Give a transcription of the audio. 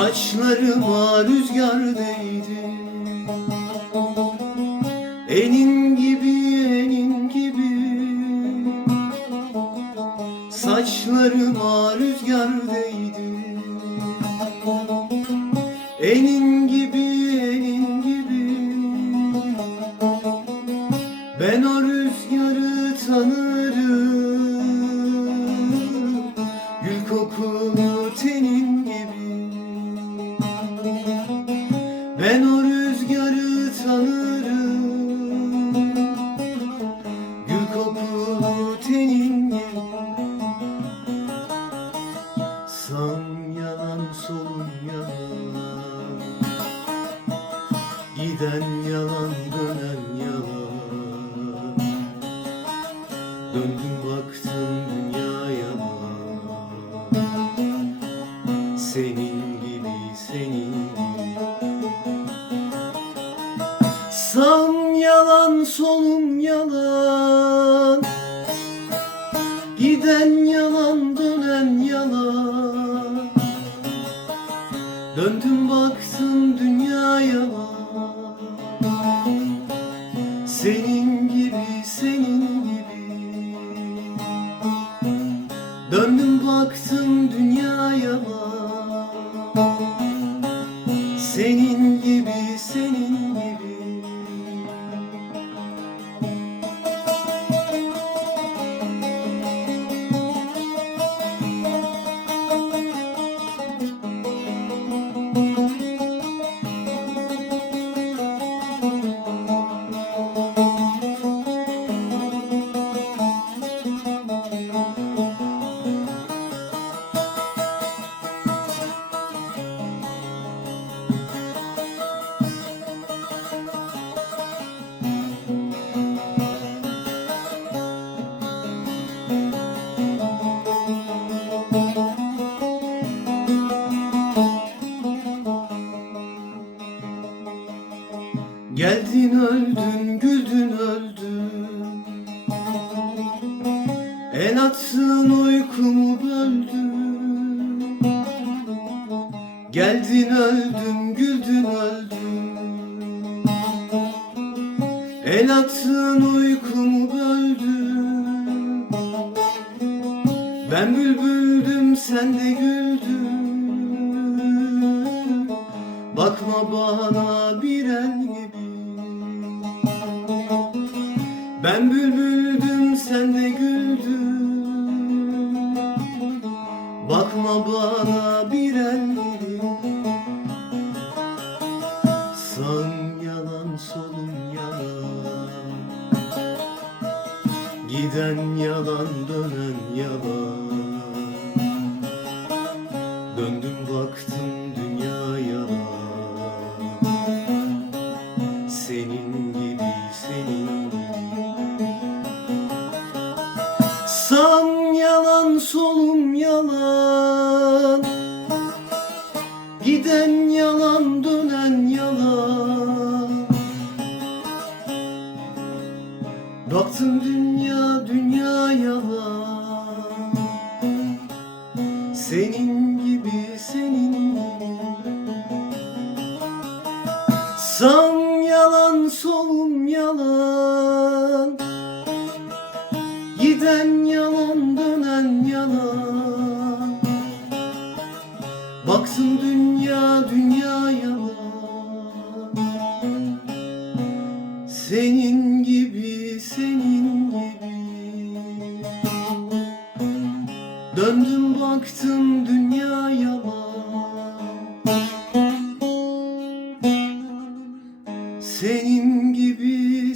Saçlarıma rüzgar değdi. Enin gibi enin gibi. Saçlarıma rüzgar değdi. Enin Sağım yalan solum yalan. Giden yalan dönen yalan. Döndüm baktım dünya yalan Senin gibi senin gibi. Sağım yalan solum yalan. Giden yalan Döndüm baktım dünya yalan Senin gibi senin gibi. Döndüm baktım dünya yalan Senin gibi senin gibi Attın uykumu böldün. Geldin öldün güldün öldün. El attın uykumu böldün. Ben bülbüldüm sen de güldün. Bakma bana bir el gibi. Ben bülbüldüm sen de güldün Bakma bana bir el gibi Sağım yalan solum yalan. Giden yalan dönen yalan. Döndüm baktım dünya yalan. Senin gibi senin gibi. Sağım yalan solum yalan Giden yalan dönen yalan. Baktım dünya dünya yalan. Senin gibi senin Sağım yalan solum yalan dünya dünya yalan Senin gibi senin gibi. Döndüm baktım dünya yalan Senin gibi